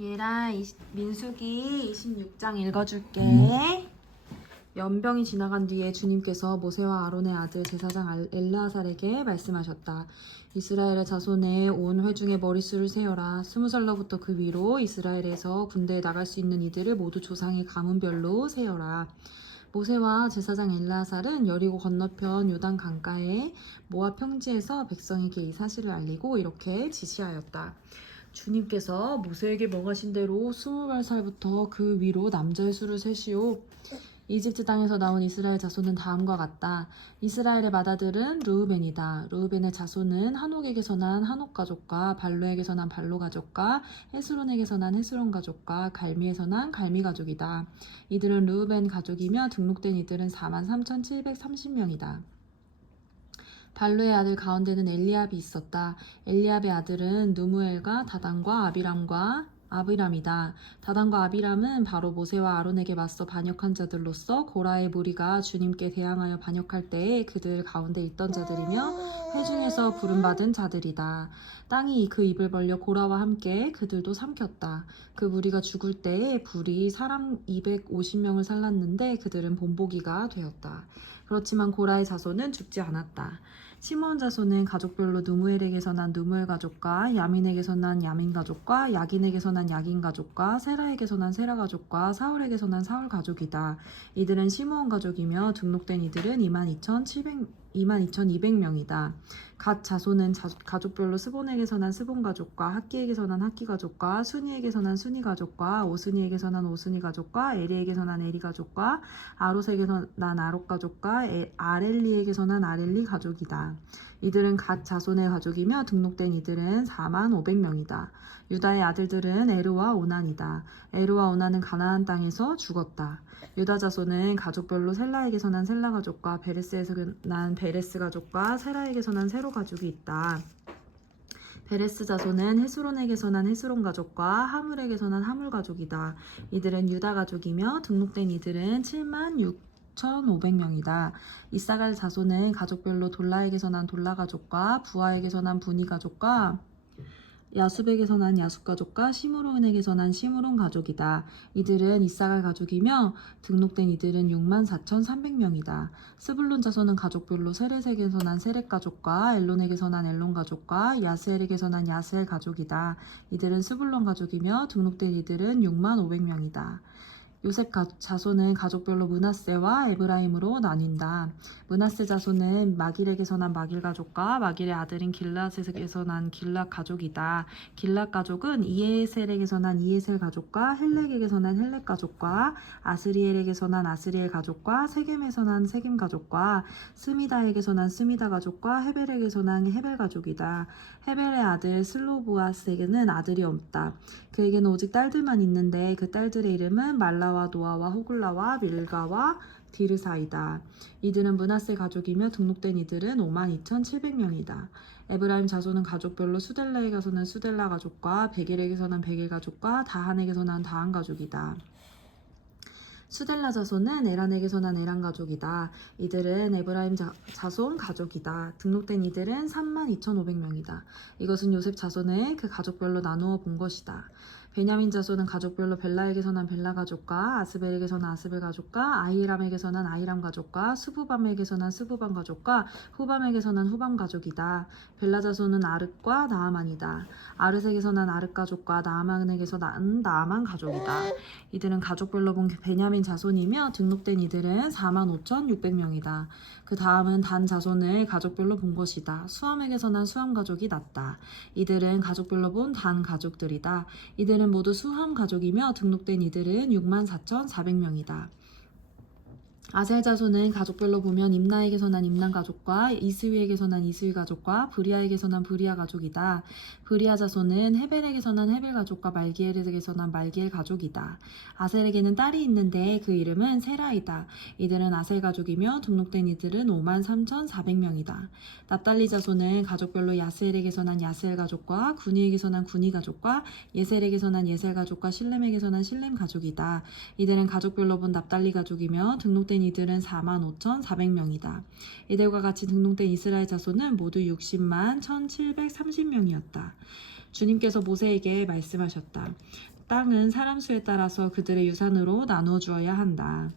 얘랑 민수기 26장 읽어줄게. 연병이 지나간 뒤에 주님께서 모세와 아론의 아들 제사장 엘르아살에게 말씀하셨다. 이스라엘의 자손의 온 회중의 머릿수를 세어라. 20살로부터 그 위로 이스라엘에서 군대에 나갈 수 있는 이들을 모두 조상의 가문별로 세어라. 모세와 제사장 엘르아살은 여리고 건너편 요단 강가에 모압 평지에서 백성에게 이 사실을 알리고 이렇게 지시하였다. 주님께서 모세에게 명하신 대로 20살부터 그 위로 남자의 수를 세시오. 이집트 땅에서 나온 이스라엘 자손은 다음과 같다. 이스라엘의 맏아들은 르우벤이다. 르우벤의 자손은 한옥에게서 난 한옥 가족과 발루에게서 난 발루 가족과 헤스론에게서 난 헤스론 가족과 갈미에서 난 갈미 가족이다. 이들은 르우벤 가족이며 등록된 이들은 43,730명이다. 발루의 아들 가운데는 엘리압이 있었다. 엘리압의 아들은 누무엘과 다단과 아비람이다. 다단과 아비람은 바로 모세와 아론에게 맞서 반역한 자들로서 고라의 무리가 주님께 대항하여 반역할 때에 그들 가운데 있던 자들이며 회중에서 부름받은 자들이다. 땅이 그 입을 벌려 고라와 함께 그들도 삼켰다. 그 무리가 죽을 때에 불이 사람 250명을 살랐는데 그들은 본보기가 되었다. 그렇지만 고라의 자손은 죽지 않았다. 시므온 자손은 가족별로 누무엘에게서 난 누무엘 가족과 야민에게서 난 야민 가족과 야긴에게서 난 야긴 가족과 세라에게서 난 세라 가족과 사울에게서 난 사울 가족이다. 이들은 시므온 가족이며 등록된 이들은 22,200명이다. 갓 자손은 가족별로 스본에게서 난 스본 가족과 학기에게서 난 학기 가족과 순이에게서 난 순이 가족과 오스니에게서 난 오스니 가족과 에리에게서 난 에리 가족과 아롯에게서 난 아롯 가족과 아렐리에게서 난 아렐리 가족이다. 이들은 갓 자손의 가족이며 등록된 이들은 45,000명이다. 유다의 아들들은 에르와 오난이다. 에르와 오난은 가나안 땅에서 죽었다. 유다 자손은 가족별로 셀라에게서 난 셀라 가족과 베레스에서 난 베레스 가족과 세라에게서 난 세로 가족이 있다. 베레스 자손은 헤스론에게서 난 헤스론 가족과 하물에게서 난 하물 가족이다. 이들은 유다 가족이며 등록된 이들은 76,500명이다. 이사갈 자손은 가족별로 돌라에게서 난 돌라 가족과 부하에게서 난 부니 가족과 야숲에게서 난 야숲 가족과 시므론에게서 난 시므론 가족이다. 이들은 이사갈 가족이며 등록된 이들은 64,300명이다. 스불론 자손은 가족별로 세렛에게서 난 세렛 가족과 엘론에게서 난 엘론 가족과 야스엘에게서 난 야스엘 가족이다. 이들은 스불론 가족이며 등록된 이들은 65,000명이다. 요셉 자손은 가족별로 므낫세와 에브라임으로 나뉜다. 므낫세 자손은 마길에게서 난 마길 가족과 마길의 아들인 길앗에게서 난 길앗 가족이다. 길앗 가족은 이에셀에게서 난 이에셀 가족과 헬렉에게서 난 헬렉 가족과 아스리엘에게서 난 아스리엘 가족과 세겜에서 난 세겜 가족과 스미다에게서 난 스미다 가족과 헤벨에게서 난 헤벨 가족이다. 헤벨의 아들 슬로보아스에게는 아들이 없다. 그에게는 오직 딸들만 있는데 그 딸들의 이름은 말라와 노아와 호글라와 밀가와 디르사이다. 이들은 므낫세 가족이며 등록된 이들은 52,700명이다. 에브라임 자손은 가족별로 수델라에게서는 수델라 가족과 베길에게서는 베길 가족과 다한에게서 난 다한 가족이다. 수델라 자손은 에란에게서 난 에란 가족이다. 이들은 에브라임 자손 가족이다. 등록된 이들은 32,500명이다. 이것은 요셉 자손을 그 가족별로 나누어 본 것이다. 베냐민 자손은 가족별로 벨라에게서 난 벨라 가족과 아스벨에게서 난 아스벨 가족과 아히람에게서 난 아히람 가족과 스부밤에게서 난 스부밤 가족과 후밤에게서 난 후밤 가족이다. 벨라 자손은 아르과 나아만이다. 아르색에서 난 아르 가족과 나아만에게서 난 나아만 가족이다. 이들은 가족별로 본 베냐민 자손이며 등록된 이들은 45,600명이다. 그 다음은 단 자손을 가족별로 본 것이다. 수함에게서 난 수함 가족이 낫다. 이들은 가족별로 본 단 가족들이다. 이들은 모두 수함 가족이며 등록된 이들은 64,400명이다. 아셀 자손은 가족별로 보면 임나에게서 난 임난 가족과 이스위에게서 난 이스위 가족과 브리아에게서 난 브리아 가족이다. 브리아 자손은 헤벨에게서 난 헤벨 가족과 말기엘에게서 난 말기엘 가족이다. 아셀에게는 딸이 있는데 그 이름은 세라이다. 이들은 아셀 가족이며 등록된 이들은 53,400명이다. 납달리 자손은 가족별로 야스엘에게서 난 야스엘 가족과 구니에게서 난 구니 가족과 예셀에게서 난 예셀 가족과 실렘에게서 난 실렘 가족이다. 이들은 가족별로 본 납달리 가족이며 등록된 이들은 45,400명이다. 이들과 같이 등록된 이스라엘 자손은 모두 601,730명이었다. 주님께서 모세에게 말씀하셨다. 땅은 사람 수에 따라서 그들의 유산으로 나누어 주어야 한다.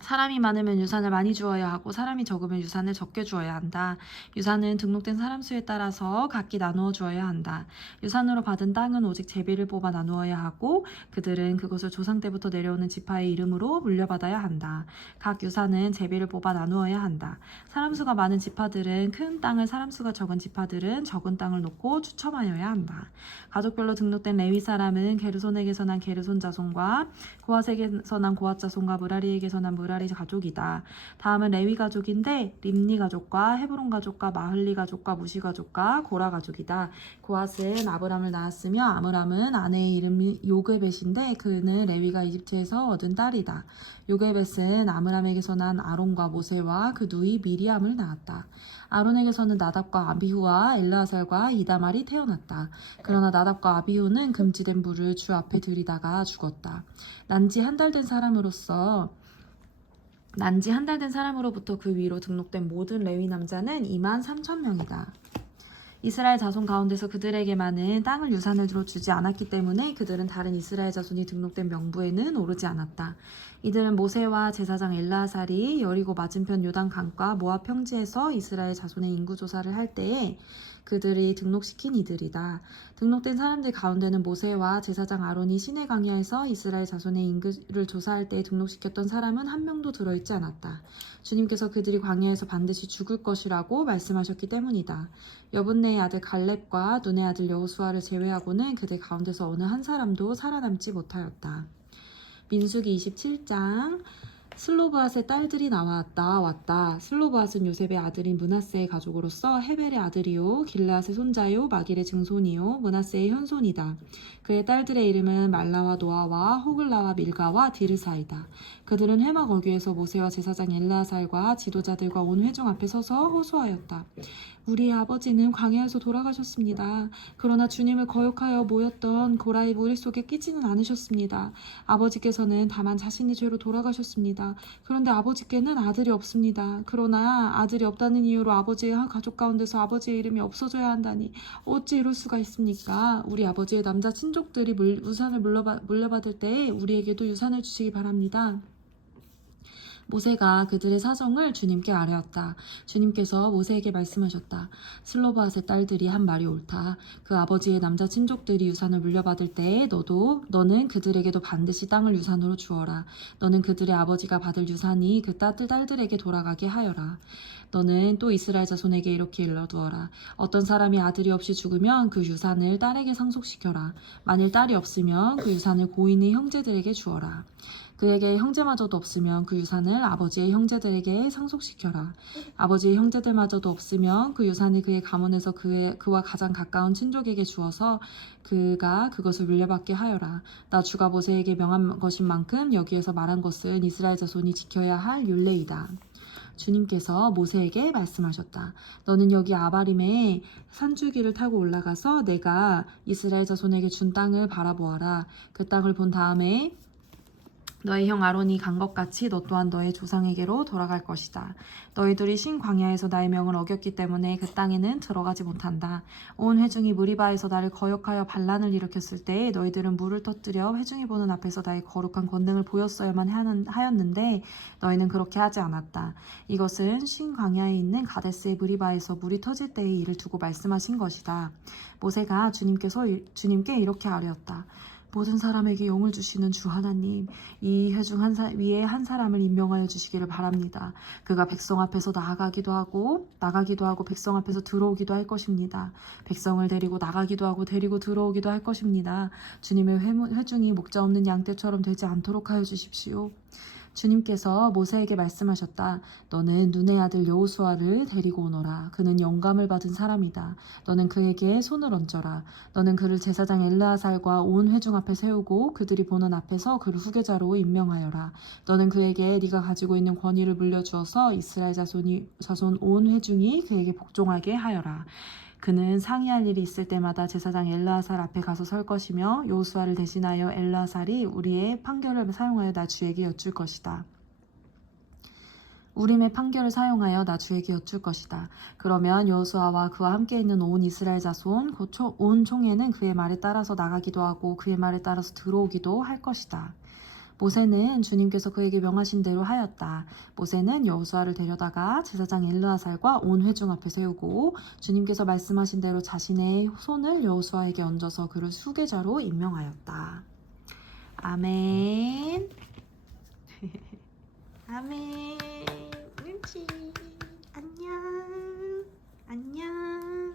사람이 많으면 유산을 많이 주어야 하고 사람이 적으면 유산을 적게 주어야 한다. 유산은 등록된 사람 수에 따라서 각기 나누어 주어야 한다. 유산으로 받은 땅은 오직 제비를 뽑아 나누어야 하고 그들은 그것을 조상 때부터 내려오는 지파의 이름으로 물려받아야 한다. 각 유산은 제비를 뽑아 나누어야 한다. 사람 수가 많은 지파들은 큰 땅을, 사람 수가 적은 지파들은 적은 땅을 놓고 추첨하여야 한다. 가족별로 등록된 레위 사람은 게르손에게서 난 게르손 자손과 고핫에게서 난 고핫 자손과 무라리에게서 난 무라리 가족이다. 다음은 레위 가족인데 림니 가족과 헤브론 가족과 마흘리 가족과 무시 가족과 고라 가족이다. 고핫은 아브람을 낳았으며 아므람은 아내의 이름이 요게벳인데 그는 레위가 이집트에서 얻은 딸이다. 요게벳은 아므람에게서 난 아론과 모세와 그 누이 미리암을 낳았다. 아론에게서는 나답과 아비후와 엘르아살과 이다말이 태어났다. 그러나 나답과 아비후는 금지된 불을 주 앞에 들이다가 죽었다. 난지 한 달 된 사람으로부터 그 위로 등록된 모든 레위 남자는 23,000명이다. 이스라엘 자손 가운데서 그들에게만은 땅을 유산으로 주지 않았기 때문에 그들은 다른 이스라엘 자손이 등록된 명부에는 오르지 않았다. 이들은 모세와 제사장 엘르아살이 여리고 맞은편 요단 강과 모압 평지에서 이스라엘 자손의 인구 조사를 할 때에 그들이 등록시킨 이들이다. 등록된 사람들 가운데는 모세와 제사장 아론이 시내 광야에서 이스라엘 자손의 인구를 조사할 때 등록시켰던 사람은 한 명도 들어있지 않았다. 주님께서 그들이 광야에서 반드시 죽을 것이라고 말씀하셨기 때문이다. 여분네의 아들 갈렙과 눈의 아들 여호수아를 제외하고는 그들 가운데서 어느 한 사람도 살아남지 못하였다. 민수기 27장. 슬로브앗의 딸들이 왔다. 슬로브앗은 요셉의 아들인 므낫세의 가족으로서 헤벨의 아들이요 길르앗의 손자요 마길의 증손이요 므낫세의 현손이다. 그의 딸들의 이름은 말라와 노아와 호글라와 밀가와 디르사이다. 그들은 해막 어귀에서 모세와 제사장 엘르아살과 지도자들과 온 회중 앞에 서서 호소하였다. 우리의 아버지는 광야에서 돌아가셨습니다. 그러나 주님을 거역하여 모였던 고라의 무리 속에 끼지는 않으셨습니다. 아버지께서는 다만 자신의 죄로 돌아가셨습니다. 그런데 아버지께는 아들이 없습니다. 그러나 아들이 없다는 이유로 아버지의 한 가족 가운데서 아버지의 이름이 없어져야 한다니 어찌 이럴 수가 있습니까? 우리 아버지의 남자 친족들이 유산을 물려받을 때에 우리에게도 유산을 주시기 바랍니다. 모세가 그들의 사정을 주님께 아뢰었다. 주님께서 모세에게 말씀하셨다. 슬로바앗의 딸들이 한 말이 옳다. 그 아버지의 남자 친족들이 유산을 물려받을 때에 너는 그들에게도 반드시 땅을 유산으로 주어라. 너는 그들의 아버지가 받을 유산이 그 딸들에게 돌아가게 하여라. 너는 또 이스라엘 자손에게 이렇게 일러두어라. 어떤 사람이 아들이 없이 죽으면 그 유산을 딸에게 상속시켜라. 만일 딸이 없으면 그 유산을 고인의 형제들에게 주어라. 그에게 형제마저도 없으면 그 유산을 아버지의 형제들에게 상속시켜라. 아버지의 형제들마저도 없으면 그 유산을 그의 가문에서 그와 가장 가까운 친족에게 주어서 그가 그것을 물려받게 하여라. 나 주가 모세에게 명한 것인 만큼 여기에서 말한 것은 이스라엘 자손이 지켜야 할 율례이다. 주님께서 모세에게 말씀하셨다. 너는 여기 아바림에 산줄기를 타고 올라가서 내가 이스라엘 자손에게 준 땅을 바라보아라. 그 땅을 본 다음에 너의 형 아론이 간 것 같이 너 또한 너의 조상에게로 돌아갈 것이다. 너희들이 신 광야에서 나의 명을 어겼기 때문에 그 땅에는 들어가지 못한다. 온 회중이 무리바에서 나를 거역하여 반란을 일으켰을 때에 너희들은 물을 터뜨려 회중이 보는 앞에서 나의 거룩한 권능을 보였어야만 하였는데 너희는 그렇게 하지 않았다. 이것은 신 광야에 있는 가데스의 무리바에서 물이 터질 때의 일을 두고 말씀하신 것이다. 모세가 주님께 이렇게 아뢰었다. 모든 사람에게 영을 주시는 주 하나님, 이 회중 위에 한 사람을 임명하여 주시기를 바랍니다. 그가 백성 앞에서 나가기도 하고 백성 앞에서 들어오기도 할 것입니다. 백성을 데리고 나가기도 하고 데리고 들어오기도 할 것입니다. 주님의 회중이 목자 없는 양떼처럼 되지 않도록 하여 주십시오. 주님께서 모세에게 말씀하셨다. 너는 눈의 아들 여호수아를 데리고 오너라. 그는 영감을 받은 사람이다. 너는 그에게 손을 얹어라. 너는 그를 제사장 엘르아살과 온 회중 앞에 세우고 그들이 보는 앞에서 그를 후계자로 임명하여라. 너는 그에게 네가 가지고 있는 권위를 물려주어서 이스라엘 자손 온 회중이 그에게 복종하게 하여라. 그는 상의할 일이 있을 때마다 제사장 엘르아살 앞에 가서 설 것이며 여호수아를 대신하여 엘르아살이 우리의 판결을 사용하여 나 주에게 여쭐 것이다. 우림의 판결을 사용하여 나 주에게 여쭐 것이다. 그러면 여호수아와 그와 함께 있는 온 이스라엘 자손 곧 온 총회는 그의 말에 따라서 나가기도 하고 그의 말에 따라서 들어오기도 할 것이다. 모세는 주님께서 그에게 명하신 대로 하였다. 모세는 여호수아를 데려다가 제사장 엘르아살과 온 회중 앞에 세우고 주님께서 말씀하신 대로 자신의 손을 여호수아에게 얹어서 그를 수계자로 임명하였다. 아멘. 아멘. 옳지. 안녕. 안녕.